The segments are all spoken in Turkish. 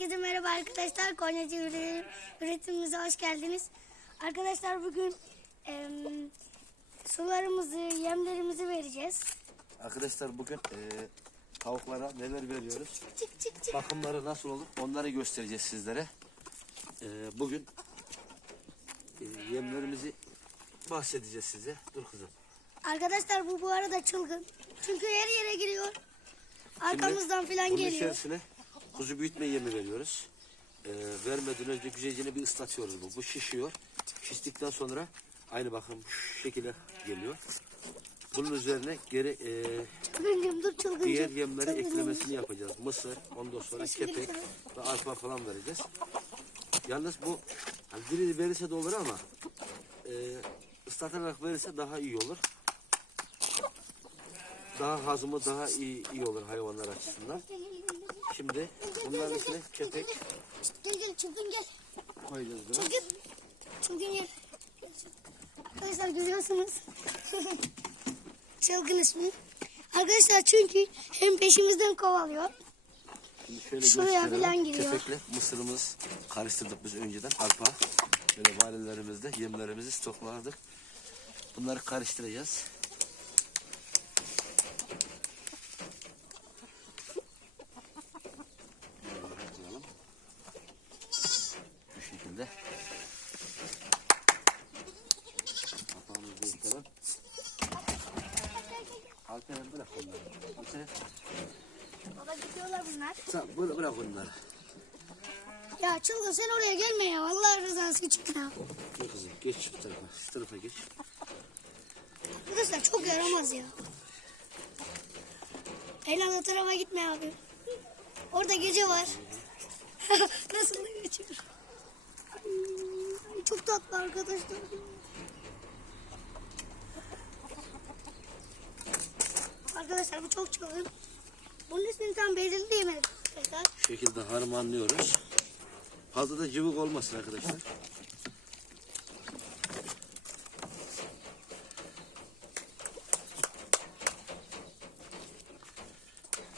Herkese merhaba arkadaşlar. Konyacı üre- üretimimize hoş geldiniz. Arkadaşlar bugün em, sularımızı, yemlerimizi vereceğiz. Arkadaşlar bugün eee, tavuklara neler veriyoruz? Çık çık çık. Bakımları nasıl olur? Onları göstereceğiz sizlere. Eee, bugün eee, yemlerimizi bahsedeceğiz size. Dur kızım. Arkadaşlar bu bu arada çılgın. Çünkü her yere giriyor. Arkamızdan falan bunun geliyor. içerisine kuzu büyütme yemi veriyoruz. Eee, vermeden önce güzelce bir ıslatıyoruz bu. Bu şişiyor. Şiştikten sonra aynı bakın şu şekilde geliyor. Bunun üzerine geri Çılgıncım dur çılgıncım. diğer yemleri eklemesini yapacağız. Mısır, ondan sonra kepek ve arpa falan vereceğiz. Yalnız bu hani diri verirse de olur ama e, ıslatarak verirse daha iyi olur. Daha hazımı daha iyi, iyi olur hayvanlar açısından. Şimdi bunların içine kepek Gel gel çılgın gel. koyacağız biraz. Çılgın. Çılgın gel. Arkadaşlar görüyorsunuz. çılgın ismi. Arkadaşlar çünkü hem peşimizden kovalıyor. Şimdi şöyle Şuraya gösterelim. falan giriyor. Kepekle mısırımız karıştırdık biz önceden. Arpa. Böyle varilerimizde yemlerimizi stokladık. Bunları karıştıracağız. Böyle koyalım. Bu şekilde. Kapağımızı yıkalım. Alperen bırak onları. Alperen Baba gidiyorlar bunlar. Sen bırak, bırak onları. Ya çılgın sen oraya gelme ya. Allah rızası için ya. Gel kızım geç şu tarafa. Şu tarafa geç. Arkadaşlar çok yaramaz ya. Helal o tarafa gitme abi. Orada gece var. Nasıl da geçiyor. Ay, çok tatlı arkadaşlar. Arkadaşlar bu çok çılgın. Bunun ismini tam. Tekrar. Şu şekilde harmanlıyoruz. Fazla da cıvık olmasın arkadaşlar.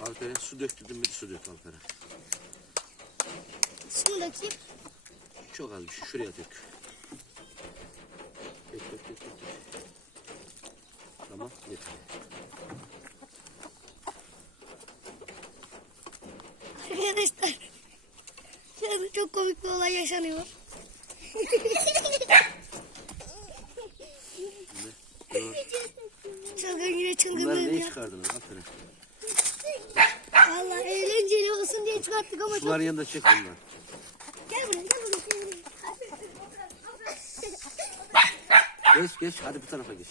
Alperen su döktürdüm bir su dök Alperen. Şimdiki Çok az bir şey. Şuraya. Dök dök dök dök. dök. Tamam yeter. arkadaşlar. Şu anda çok komik bir olay yaşanıyor. Çılgın yine Bunları ne yap. çıkardınız Alperen? Valla eğlenceli olsun diye çıkarttık ama çok... Suların yanında çek bunlar. Gel buraya gel buraya. Gel buraya. Geç geç hadi bu tarafa geç.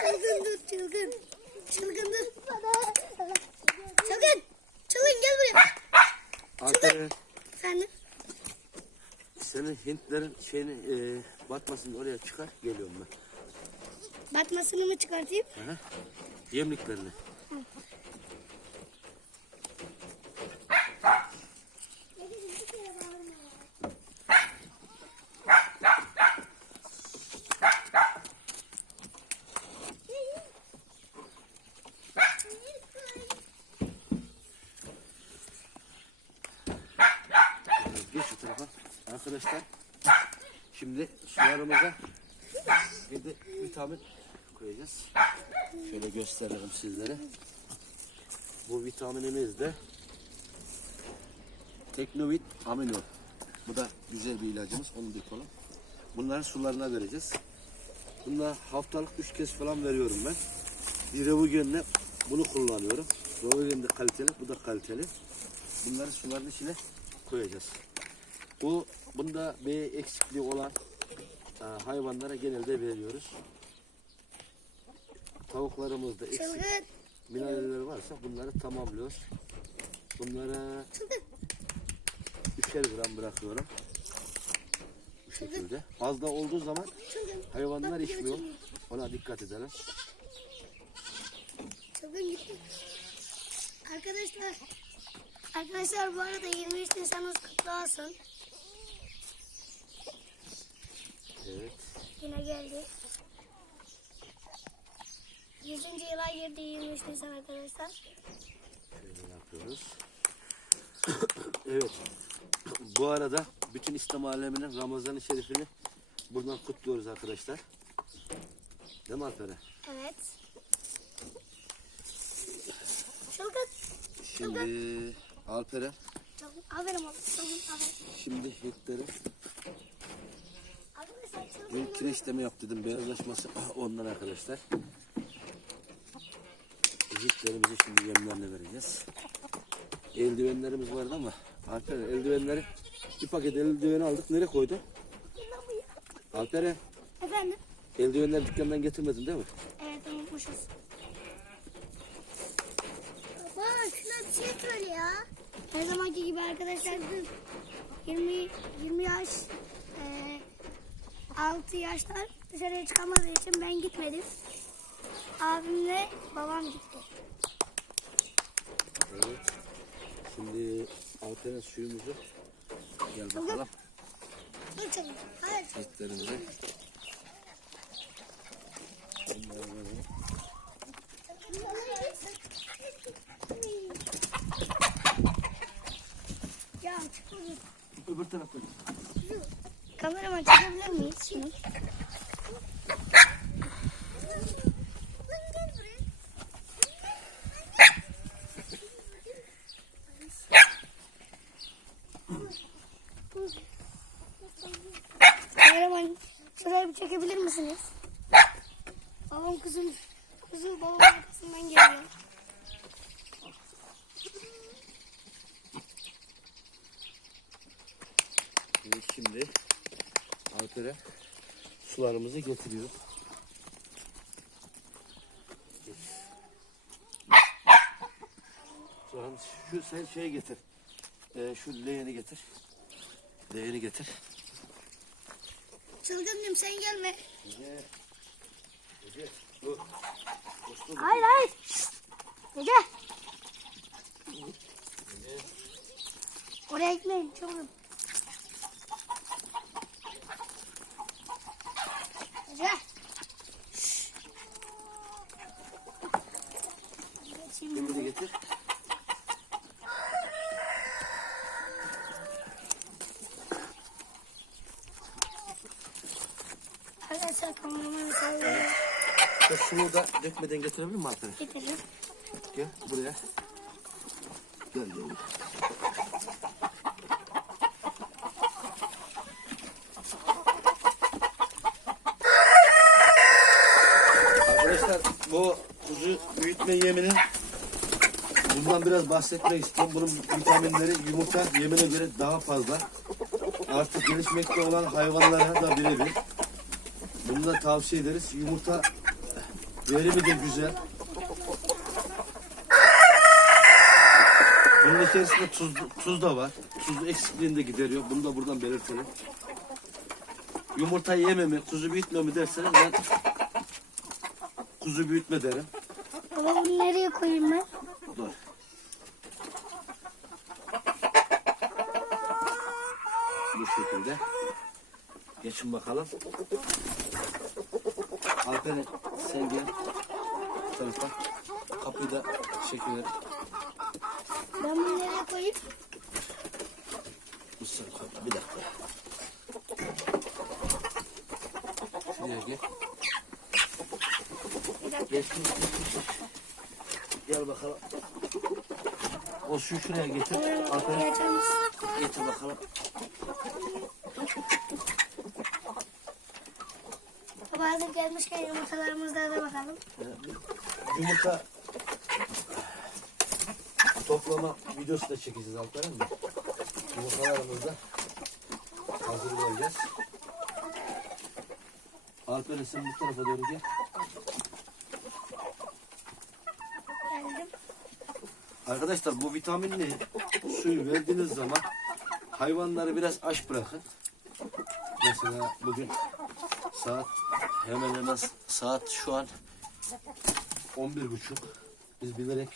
Çılgın dur çılgın. Çılgın dur. Çılgın. Çılgın gel buraya. Alperen. Efendim. Senin Hintlerin şeyini e, batmasın oraya çıkar geliyorum ben. Batmasını mı çıkartayım? Aha. Yemliklerini. Geç şu tarafa. Arkadaşlar şimdi sularımıza bir de vitamin koyacağız. Şöyle gösterelim sizlere. Bu vitaminimiz de Teknovit Amino. Bu da güzel bir ilacımız. Onu dökelim. Bunları sularına vereceğiz. Bunlar haftalık üç kez falan veriyorum ben. Bir Revogen'le bunu kullanıyorum. Revogen de kaliteli, bu da kaliteli. Bunları suların içine koyacağız. Bu bunda B eksikliği olan e, hayvanlara genelde veriyoruz. Tavuklarımızda eksik mineraller varsa bunları tamamlıyoruz. Bunlara üçer gram bırakıyorum. Bu şekilde. Fazla olduğu zaman hayvanlar içmiyor. Ona dikkat edelim. Arkadaşlar. Arkadaşlar bu arada 23 Nisan'ınız kutlu olsun. Evet. Yine geldi. 100. yıla girdi 23 Nisan arkadaşlar. Şöyle yapıyoruz. evet. Bu arada bütün İslam aleminin Ramazan-ı Şerifini buradan kutluyoruz arkadaşlar. Değil mi Alperen? Evet. Çılgın. Şimdi Çılgın. Aferin oğlum. Aferin. şimdi çılgın. Bir kireçleme yap dedim. Beyazlaşması ondan arkadaşlar. Yüklerimizi şimdi yemlerle vereceğiz. Eldivenlerimiz vardı ama Alperen eldivenleri bir paket eldiveni aldık. Nereye koydun? Alperen Efendim? eldivenleri dükkandan getirmedin değil mi? Evet unutmuşuz. Baba şuna bir şey söyle ya. Her zamanki gibi arkadaşlar dün 20 20 yaş 6 yaşlar dışarıya çıkamadığı için ben gitmedim. Abimle babam gitti. Evet. Şimdi Alperen suyumuzu gel bakalım. Dur çabuk. Hayır. Etlerimizi. Ya. Öbür tarafta. Kameraman çekebilir miyiz şunu? Kameraman çekebilir misiniz? Babam kızım, kızım babamın arkasından geliyor. Şimdi Alperen sularımızı getiriyor. Sonra şu sen şeyi getir. Ee, şu leğeni getir. Leğeni getir. Çılgınım sen gelme. Ece. Ece. Dur. Hayır hayır. Gece. Oraya gitmeyin çılgın. Şimdi de getir. Arkadaşlar kameramanı sallıyor. Şu suyu da dökmeden getirebilir mi Alperen? Getirin. Gel buraya. Gel gel. Arkadaşlar bu kuzu büyütme yemini bundan biraz bahsetmek istiyorum. Bunun vitaminleri yumurta yemine göre daha fazla. Artık gelişmekte olan hayvanlara da birebir. Bunu da tavsiye ederiz. Yumurta verimi de güzel. Bunun içerisinde tuz, tuz da var. Tuz eksikliğini de gideriyor. Bunu da buradan belirtelim. Yumurta yeme mi, kuzu büyütme mi derseniz ben kuzu büyütme derim. Baba bunu nereye koyayım ben? Dur. Şekilde. Geçin bakalım. Alperen sen gel. Bu tarafa. Kapıyı da çekiver. Ben bunu nereye koyayım? Bir saniye, bir dakika. Şuraya gel. Geç, geç, geç, geç. Gel bakalım. O suyu şuraya getir. Mısın? Getir bakalım. Baba hazır gelmişken yumurtalarımızdan da bakalım. Yumurta toplama videosu da çekeceğiz Alperen mi? Yumurtalarımızı da hazırlayacağız. Alperen sen bu tarafa doğru gel. Geldim. Arkadaşlar bu vitaminli suyu verdiğiniz zaman hayvanları biraz aç bırakın. Mesela bugün saat hemen hemen saat şu an 11 buçuk. Biz bilerek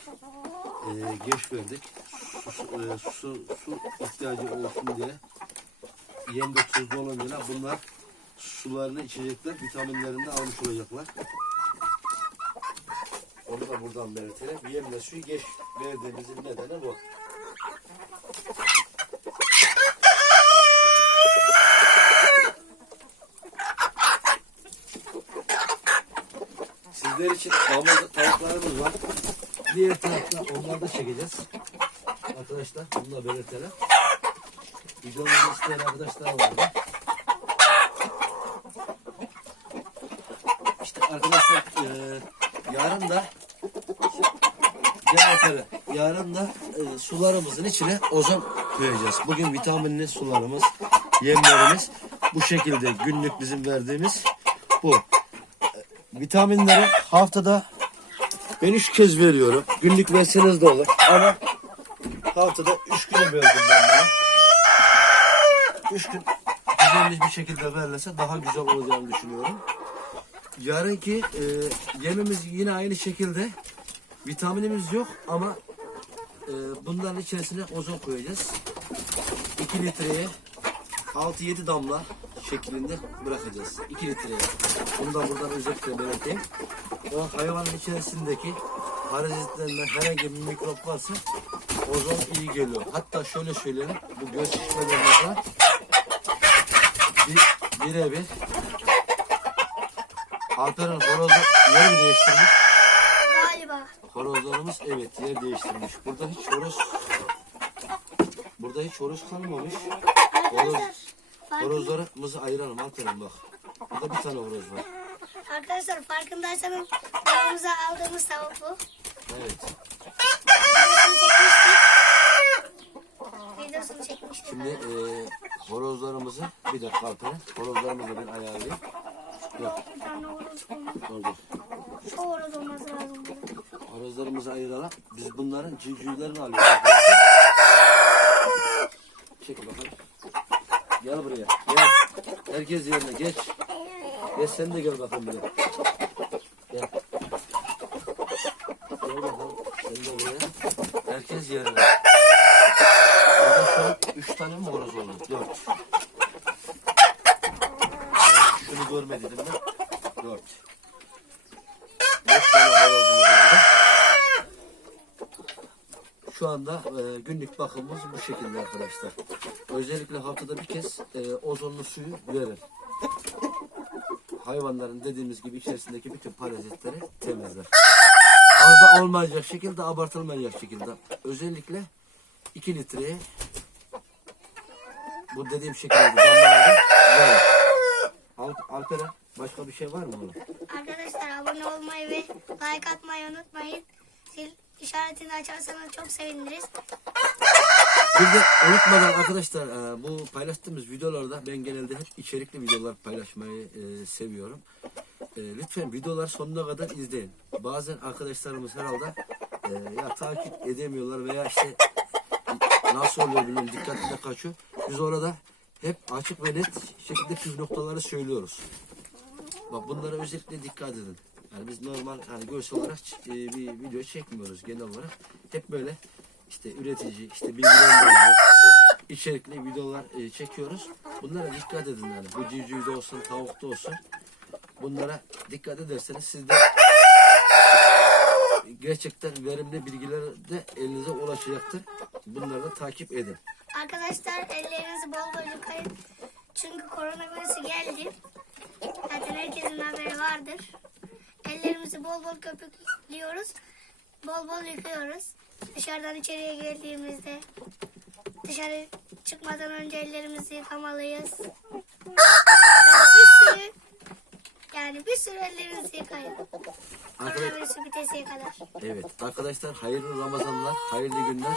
e, geç verdik. Su, e, su, su ihtiyacı olsun diye. Yem de tuzlu olunca bunlar sularını içecekler, vitaminlerini de almış olacaklar. Onu da buradan belirtelim. Yemle suyu geç verdiğimizin nedeni bu. Damızlık tavuklarımız var. Diğer tarafta onları da çekeceğiz. Arkadaşlar bunu da belirtelim. Videomuzu isteyen arkadaşlar vardı. İşte arkadaşlar eee yarın da bakalım. Yarın da e, sularımızın içine ozon koyacağız. Bugün vitaminli sularımız, yemlerimiz bu şekilde günlük bizim verdiğimiz bu. Vitaminleri haftada ben üç kez veriyorum. Günlük verseniz de olur ama haftada üç güne böldüm ben bunu. Üç gün düzenli bir şekilde verilirse daha güzel olacağını düşünüyorum. Yarınki e, yemimiz yine aynı şekilde Vitaminimiz yok ama e, bunların içerisine ozon koyacağız. 2 litreye 6-7 damla şeklinde bırakacağız. 2 litreye. Bunu da buradan özellikle belirteyim. O hayvanın içerisindeki parazitlerinden herhangi bir mikrop varsa ozon iyi geliyor. Hatta şöyle söyleyelim. Bu göz şişmelerine bir, birebir Alper'in horozu yer mi değiştirmiş? Galiba. Horozlarımız evet yer değiştirmiş. Burada hiç horoz Burada hiç horoz kalmamış. Horoz, Arkadaşlar, farkın- horozlarımızı ayıralım Alper'im bak. Burada bir tane horoz var. arkadaşlar farkındaysanız yanımıza aldığımız tavuk bu. Evet. Videosunu çekmiştik. Şimdi e, horozlarımızı bir dakika Alper'im. Horozlarımızı ben ayarlayayım. Yok Bir tane horoz olması, orada. şu horoz olması lazım. Horozlarımızı ayıralım. Biz bunların civcivlerini alıyoruz. Çek bakalım. Gel buraya. Gel. Herkes yerine geç. Geç sen de gel bakalım buraya. Gel. Gel bakalım. Sen de buraya. Herkes yerine. Burada şu an üç tane mi horoz oldu? Dört. Şunu görmedim ben. Dört. Dört tane horozumuz oldu. Şu anda e, günlük bakımımız bu şekilde arkadaşlar. Özellikle haftada bir kez e, ozonlu suyu verin. Hayvanların dediğimiz gibi içerisindeki bütün parazitleri temizler. Fazla olmayacak şekilde, abartılmayacak şekilde. Özellikle 2 litreye bu dediğim şekilde damlaları verin. Al, Alperen başka bir şey var mı? Arkadaşlar abone olmayı ve like atmayı unutmayın. Zil işaretini açarsanız çok seviniriz. Bir de unutmadan arkadaşlar e, bu paylaştığımız videolarda ben genelde hep içerikli videolar paylaşmayı e, seviyorum. E, lütfen videolar sonuna kadar izleyin. Bazen arkadaşlarımız herhalde ya takip edemiyorlar veya işte nasıl oluyor bilmiyorum dikkatine kaçıyor. Biz orada hep açık ve net şekilde püf noktaları söylüyoruz. Bak bunlara özellikle dikkat edin. Yani biz normal hani görsel olarak e, bir video çekmiyoruz genel olarak. Hep böyle işte üretici, işte bilgilendirici, içerikli videolar e, çekiyoruz. Bunlara dikkat edin yani. Bu civcivde olsun, tavukta olsun. Bunlara dikkat ederseniz siz de gerçekten verimli bilgiler de elinize ulaşacaktır. Bunları da takip edin. Arkadaşlar ellerinizi bol bol yıkayın. Çünkü koronavirüsü geldi. Zaten herkesin haberi vardır. Ellerimizi bol bol köpüklüyoruz. Bol bol yıkıyoruz. Dışarıdan içeriye geldiğimizde dışarı çıkmadan önce ellerimizi yıkamalıyız. Sonra bir sürü yani bir sürü ellerinizi yıkayın. Koronavirüsü bitesiye kadar. evet arkadaşlar hayırlı Ramazanlar, hayırlı günler.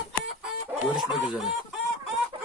Görüşmek üzere.